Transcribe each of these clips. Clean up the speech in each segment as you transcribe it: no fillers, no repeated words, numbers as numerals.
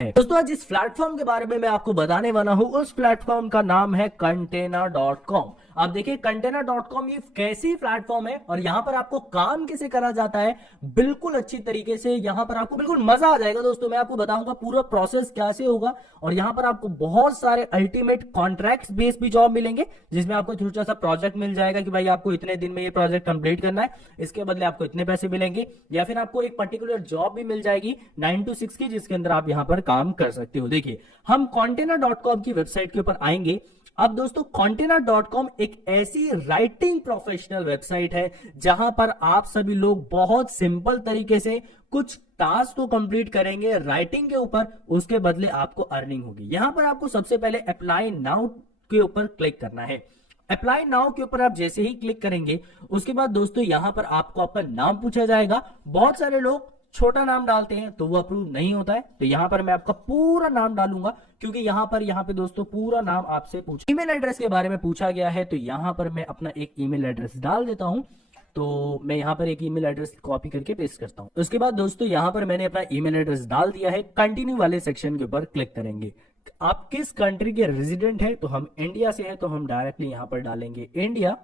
दोस्तों आज जिस प्लेटफॉर्म के बारे में मैं आपको बताने वाला हूं उस प्लेटफॉर्म का नाम है कंटेनर.com। आप देखिए कंटेनर.com ये कैसी प्लेटफॉर्म है और यहां पर आपको काम कैसे करा जाता है बिल्कुल अच्छी तरीके से। यहां पर आपको बिल्कुल मजा आ जाएगा दोस्तों। मैं आपको बताऊंगा पूरा प्रोसेस कैसे होगा और यहां पर आपको बहुत सारे अल्टीमेट कॉन्ट्रैक्ट बेस भी जॉब मिलेंगे जिसमें आपको छोटा सा प्रोजेक्ट मिल जाएगा कि भाई आपको इतने दिन में ये प्रोजेक्ट कंप्लीट करना है, इसके बदले आपको इतने पैसे मिलेंगे, या फिर आपको एक पर्टिकुलर जॉब भी मिल जाएगी 9 to 6 की जिसके अंदर आप यहां पर काम कर सकते हो। देखिए हम कंटेनर.com की वेबसाइट के ऊपर आएंगे। अब दोस्तों कंटेनर.com एक ऐसी राइटिंग प्रोफेशनल वेबसाइट है जहां पर आप सभी लोग बहुत सिंपल तरीके से कुछ टास्क को कंप्लीट करेंगे राइटिंग के ऊपर, उसके बदले आपको अर्निंग होगी। यहां पर आपको सबसे पहले अप्लाई नाउ के ऊपर क्लिक करना है। अप्लाई नाउ के ऊपर आप जैसे ही क्लिक करेंगे उसके बाद दोस्तों यहां पर आपको आपका नाम पूछा जाएगा। बहुत सारे लोग छोटा नाम डालते हैं तो वो अप्रूव नहीं होता है, तो यहां पर मैं आपका पूरा नाम डालूंगा क्योंकि यहां पे दोस्तों पूरा नाम आपसे पूछा। ईमेल एड्रेस के बारे में पूछा गया है तो यहां पर मैं अपना एक ईमेल एड्रेस डाल देता हूं। तो मैं यहां पर एक ईमेल एड्रेस कॉपी करके पेस्ट करता हूं। उसके बाद दोस्तों यहां पर मैंने अपना ईमेल एड्रेस डाल दिया है। कंटिन्यू वाले सेक्शन के ऊपर क्लिक करेंगे। आप किस कंट्री के रेजिडेंट है, तो हम इंडिया से है तो हम डायरेक्टली यहां पर डालेंगे इंडिया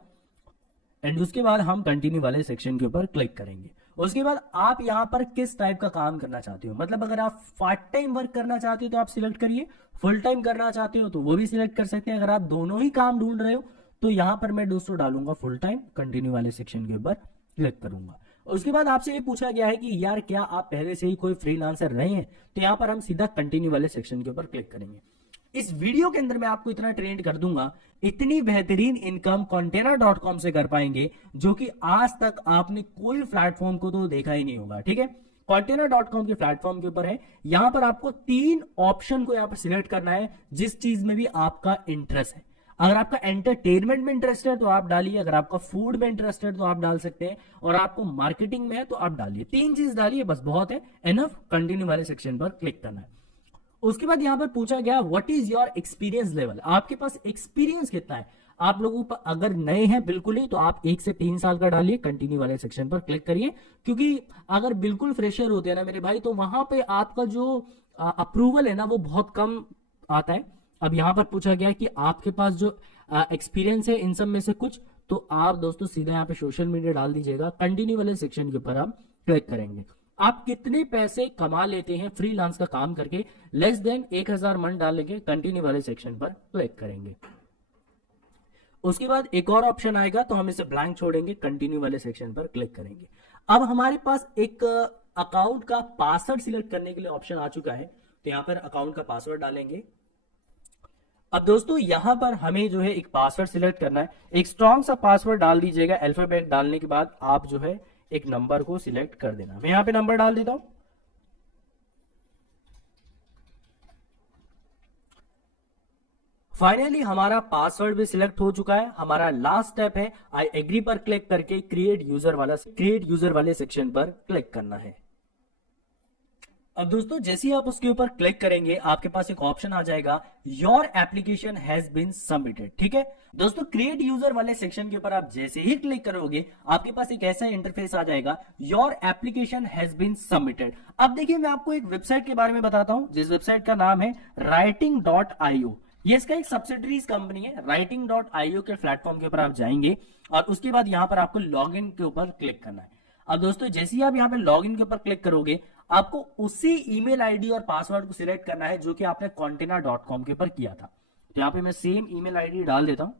एंड उसके बाद हम कंटिन्यू वाले सेक्शन के ऊपर क्लिक करेंगे। उसके बाद आप यहां पर किस टाइप का काम करना चाहते हो, मतलब अगर आप पार्ट टाइम वर्क करना चाहते हो तो आप सिलेक्ट करिए, फुल टाइम करना चाहते हो तो वो भी सिलेक्ट कर सकते हैं। अगर आप दोनों ही काम ढूंढ रहे हो तो यहां पर मैं दोस्तों डालूंगा फुल टाइम, कंटिन्यू वाले सेक्शन के ऊपर क्लिक करूंगा। उसके बाद आपसे ये पूछा गया है कि यार क्या आप पहले से ही कोई फ्रीलांसर रहे हैं, तो यहां पर हम सीधा कंटिन्यू वाले सेक्शन के ऊपर क्लिक करेंगे। इस वीडियो के अंदर मैं आपको इतना ट्रेंड कर दूंगा, इतनी बेहतरीन इनकम कंटेनर.com से कर पाएंगे जो कि आज तक आपने कोई प्लेटफॉर्म को तो देखा ही नहीं होगा। ठीक है, कंटेनर.com के प्लेटफॉर्म के ऊपर है। यहां पर आपको 3 ऑप्शन को यहां पर सिलेक्ट करना है जिस चीज में भी आपका इंटरेस्ट है। अगर आपका एंटरटेनमेंट में इंटरेस्ट है तो आप डालिए, अगर आपका फूड में इंटरेस्ट है तो आप डाल सकते हैं, और आपको मार्केटिंग में है तो आप डालिए। 3 चीज डालिए, बस बहुत है, एनफ। कंटिन्यू वाले सेक्शन पर क्लिक करना है। उसके बाद यहां पर पूछा गया what is your experience level, आपके पास एक्सपीरियंस कितना है। आप लोगों पर अगर नए हैं बिल्कुल ही तो आप 1 से 3 साल का डालिए, कंटिन्यू वाले सेक्शन पर क्लिक करिए। क्योंकि अगर बिल्कुल फ्रेशर होते हैं ना मेरे भाई, तो वहां पे आपका जो अप्रूवल है ना वो बहुत कम आता है। अब यहां पर पूछा गया कि आपके पास जो एक्सपीरियंस है इन सब में से कुछ, तो आप दोस्तों सीधा यहाँ पे सोशल मीडिया डाल दीजिएगा। कंटिन्यू वाले सेक्शन के ऊपर आप क्लिक करेंगे। आप कितने पैसे कमा लेते हैं फ्रीलांस का काम करके, लेस देन 1000 मंथ डालेंगे, कंटिन्यू वाले सेक्शन पर क्लिक करेंगे। उसके बाद एक और ऑप्शन आएगा तो हम इसे ब्लैंक छोड़ेंगे, कंटिन्यू वाले सेक्शन पर क्लिक करेंगे। अब हमारे पास एक अकाउंट का पासवर्ड सिलेक्ट करने के लिए ऑप्शन आ चुका है, तो यहां पर अकाउंट का पासवर्ड डालेंगे। अब दोस्तों यहां पर हमें जो है एक पासवर्ड सिलेक्ट करना है। एक स्ट्रॉन्ग सा पासवर्ड डाल दीजिएगा। अल्फाबेट डालने के बाद आप जो है एक नंबर को सिलेक्ट कर देना। मैं यहां पे नंबर डाल देता हूं। फाइनली हमारा पासवर्ड भी सिलेक्ट हो चुका है। हमारा लास्ट स्टेप है आई एग्री पर क्लिक करके क्रिएट यूजर वाले सेक्शन पर क्लिक करना है। अब दोस्तों जैसे ही आप उसके ऊपर क्लिक करेंगे आपके पास एक ऑप्शन आ जाएगा your application has been submitted. ठीक है दोस्तों, क्रिएट यूजर वाले सेक्शन के ऊपर आप जैसे ही क्लिक करोगे आपके पास एक ऐसा इंटरफेस आ जाएगा, your application has been submitted. अब देखिए मैं आपको एक वेबसाइट के बारे में बताता हूं जिस वेबसाइट का नाम है writing.io। ये इसका एक सब्सिडरीज कंपनी है। writing.io के प्लेटफॉर्म के ऊपर आप जाएंगे और उसके बाद यहां पर आपको लॉग इन के ऊपर क्लिक करना है। अब दोस्तों जैसे ही आप यहां पे लॉग इन के ऊपर क्लिक करोगे आपको उसी ईमेल आईडी और पासवर्ड को सिलेक्ट करना है जो कि आपने कंटेनर.com के ऊपर किया था। तो यहां पे मैं सेम ईमेल आईडी डाल देता हूं।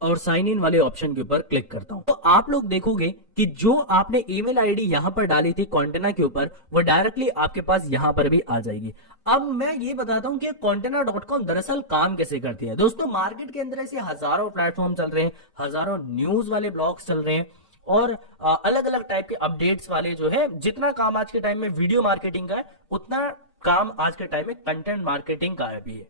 और साइन इन वाले ऑप्शन के ऊपर क्लिक करता हूं। तो आप लोग देखोगे कि जो आपने ईमेल आईडी यहां पर डाली थी कंटेनर के ऊपर वो डायरेक्टली आपके पास यहां पर भी आ जाएगी। अब मैं ये बताता हूं कि कंटेनर.com दरअसल काम कैसे करती है। दोस्तों मार्केट के अंदर ऐसे हजारों प्लेटफॉर्म चल रहे हैं, हजारों न्यूज वाले ब्लॉग्स चल रहे हैं और अलग अलग टाइप के अपडेट्स वाले जो है। जितना काम आज के टाइम में वीडियो मार्केटिंग का है उतना काम आज के टाइम में कंटेंट मार्केटिंग का भी है।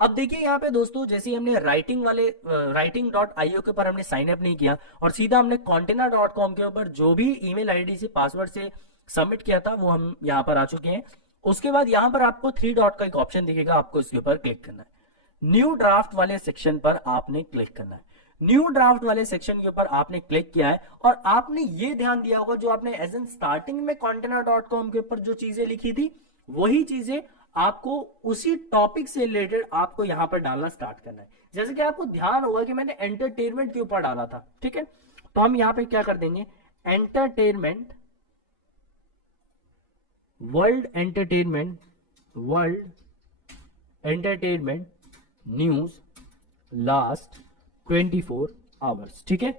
अब देखिए यहाँ पे दोस्तों जैसे हमने writing.io के ऊपर हमने साइन अप नहीं किया और सीधा हमने कंटेनर.com के ऊपर जो भी ईमेल आईडी से पासवर्ड से सबमिट किया था वो हम यहाँ पर आ चुके हैं। उसके बाद यहाँ पर आपको 3 डॉट का एक ऑप्शन दिखेगा, आपको इसके ऊपर क्लिक करना है। न्यू ड्राफ्ट वाले सेक्शन पर आपने क्लिक करना है। न्यू ड्राफ्ट वाले सेक्शन के ऊपर आपने क्लिक किया है और आपने ये ध्यान दिया होगा जो आपने एज एन स्टार्टिंग में container.com के ऊपर जो चीजें लिखी थी वही चीजें आपको उसी टॉपिक से रिलेटेड आपको यहां पर डालना स्टार्ट करना है। जैसे कि आपको ध्यान होगा कि मैंने एंटरटेनमेंट के ऊपर डाला था, ठीक है, तो हम यहां पे क्या कर देंगे, entertainment, world entertainment news last 24 hours, ठीक है,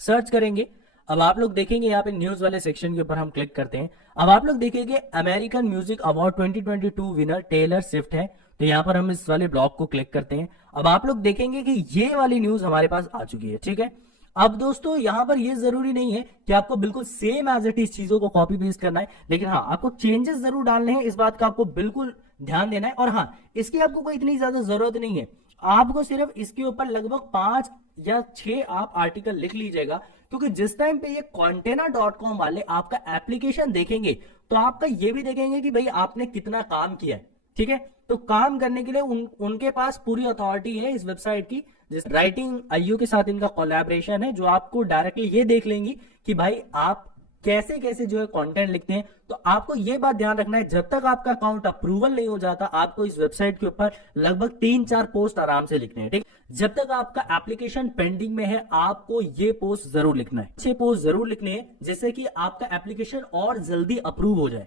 सर्च करेंगे। अब आप लोग देखेंगे यहाँ पे न्यूज वाले सेक्शन के ऊपर हम क्लिक करते हैं। अब आप लोग देखेंगे American music award 2022 winner Taylor Swift है, तो यहाँ पर हम इस वाले ब्लॉग को क्लिक करते हैं। अब आप लोग देखेंगे कि ये वाली न्यूज हमारे पास आ चुकी है, ठीक है। अब दोस्तों यहाँ पर ये जरूरी नहीं है कि आपको बिल्कुल सेम एज इट इज चीजों को कॉपी पेस्ट करना है, लेकिन हाँ आपको चेंजेस जरूर डालने हैं, इस बात का आपको बिल्कुल ध्यान देना है। और हाँ, इसकी आपको कोई इतनी ज्यादा जरूरत नहीं है, आपको सिर्फ इसके ऊपर लगभग 5 या 6 आप आर्टिकल लिख लीजिएगा, क्योंकि जिस टाइम पे ये container.com वाले आपका एप्लीकेशन देखेंगे तो आपका ये भी देखेंगे कि भाई आपने कितना काम किया है, ठीक है। तो काम करने के लिए उनके पास पूरी अथॉरिटी है इस वेबसाइट की, जिस राइटिंग आईयू के साथ इनका कोलैबोरेशन है, जो आपको डायरेक्टली ये देख लेंगी कि भाई आप कैसे कैसे जो है कंटेंट लिखते हैं। तो आपको ये बात ध्यान रखना है, जब तक आपका अकाउंट अप्रूवल नहीं हो जाता आपको इस वेबसाइट के ऊपर लगभग 3-4 पोस्ट आराम से लिखने हैं, ठीक। जब तक आपका एप्लीकेशन पेंडिंग में है आपको ये पोस्ट जरूर लिखना है, 6 पोस्ट जरूर लिखने हैं, जिससे कि आपका एप्लीकेशन और जल्दी अप्रूव हो जाए।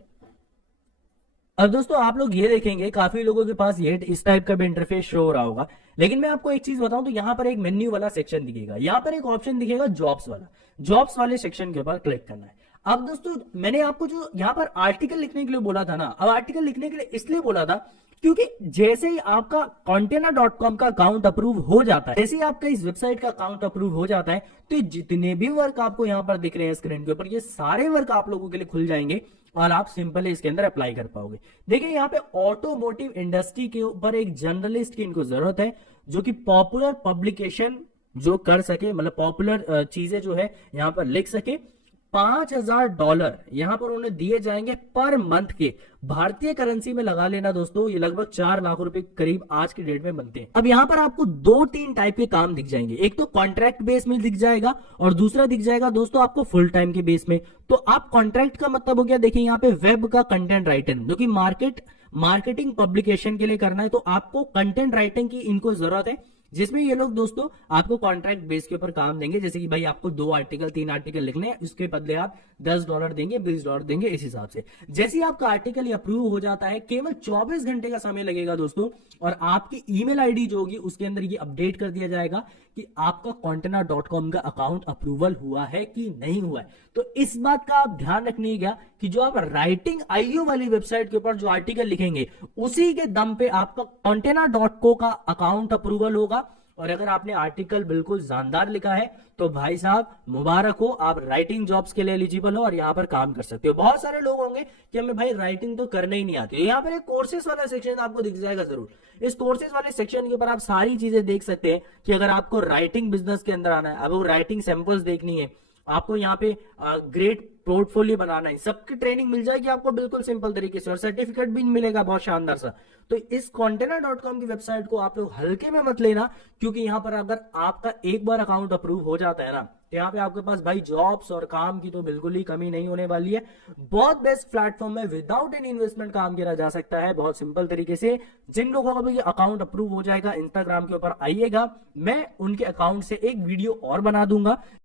अब दोस्तों आप लोग ये देखेंगे काफी लोगों के पास ये इस टाइप का भी इंटरफेस शो हो रहा होगा, लेकिन मैं आपको एक चीज बताऊं तो यहाँ पर एक मेन्यू वाला सेक्शन दिखेगा, यहाँ पर एक ऑप्शन दिखेगा जॉब्स वाला, जॉब्स वाले सेक्शन के ऊपर क्लिक करना है। अब दोस्तों मैंने आपको जो यहाँ पर आर्टिकल लिखने के लिए बोला था ना, अब आर्टिकल लिखने के लिए इसलिए बोला था क्योंकि जैसे ही आपका container.com का अकाउंट अप्रूव हो जाता है, जैसे ही आपका इस वेबसाइट का अकाउंट अप्रूव हो जाता है, तो जितने भी वर्क आपको यहाँ पर दिख रहे हैं स्क्रीन के ऊपर, ये सारे वर्क आप लोगों के लिए खुल जाएंगे और आप सिंपली इसके अंदर अप्लाई कर पाओगे। देखिए यहाँ पे ऑटोमोटिव इंडस्ट्री के ऊपर एक जर्नलिस्ट की इनको जरूरत है, जो कि पॉपुलर पब्लिकेशन जो कर सके, मतलब पॉपुलर चीजें जो है यहाँ पर लिख सके। $5000 यहाँ पर उन्हें दिए जाएंगे पर मंथ के, भारतीय करेंसी में लगा लेना दोस्तों, ये लगभग 4 लाख रुपए करीब आज की डेट में बनते हैं। अब यहाँ पर आपको 2-3 टाइप के काम दिख जाएंगे, एक तो कॉन्ट्रैक्ट बेस में दिख जाएगा और दूसरा दिख जाएगा दोस्तों आपको फुल टाइम के बेस में। तो आप कॉन्ट्रैक्ट का मतलब हो गया, देखिए यहाँ पे वेब का कंटेंट राइटर, जो कि मार्केटिंग पब्लिकेशन के लिए करना है, तो आपको कंटेंट राइटिंग की इनको जरूरत है, जिसमें ये लोग दोस्तों आपको कॉन्ट्रैक्ट बेस के ऊपर काम देंगे। जैसे कि भाई आपको 2 आर्टिकल 3 आर्टिकल लिखने हैं, उसके बदले आप $10 देंगे, $20 देंगे, इस हिसाब से। जैसे ही आपका आर्टिकल अप्रूव हो जाता है, केवल 24 घंटे का समय लगेगा दोस्तों, और आपकी ईमेल आईडी जो होगी उसके अंदर ये अपडेट कर दिया जाएगा कि आपका container.com का अकाउंट अप्रूवल हुआ है कि नहीं हुआ है। तो इस बात का आप ध्यान रखिएगा कि जो आप राइटिंग आईओ वाली वेबसाइट के ऊपर जो आर्टिकल लिखेंगे उसी के दम पे आपका container.co का अकाउंट अप्रूवल होगा। और अगर आपने आर्टिकल बिल्कुल जानदार लिखा है तो भाई साहब मुबारक हो, आप राइटिंग जॉब्स के लिए एलिजिबल हो और यहाँ पर काम कर सकते हो। बहुत सारे लोग होंगे कि हमें भाई राइटिंग तो करने ही नहीं आती, यहाँ पर एक कोर्सेज वाला सेक्शन आपको दिख जाएगा जरूर। इस कोर्सेज वाले सेक्शन के ऊपर आप सारी चीजें देख सकते हैं कि अगर आपको राइटिंग बिजनेस के अंदर आना है, अब वो राइटिंग सैंपल्स देखनी है, आपको यहाँ पे ग्रेट पोर्टफोलियो बनाना है, सबकी ट्रेनिंग मिल जाएगी आपको बिल्कुल सिंपल तरीके से, और सर्टिफिकेट भी मिलेगा बहुत शानदार सा। तो इस container.com की वेबसाइट को आप लोग हल्के में मत लेना, क्योंकि यहाँ पर अगर आपका एक बार अकाउंट अप्रूव हो जाता है ना, तो यहाँ पे आपके पास भाई जॉब्स और काम की तो बिल्कुल ही कमी नहीं होने वाली है। बहुत बेस्ट प्लेटफॉर्म है, विदाउट एनी इन्वेस्टमेंट काम किया जा सकता है बहुत सिंपल तरीके से। जिन लोगों का भी अकाउंट अप्रूव हो जाएगा, इंस्टाग्राम के ऊपर आइएगा, मैं उनके अकाउंट से एक वीडियो और बना दूंगा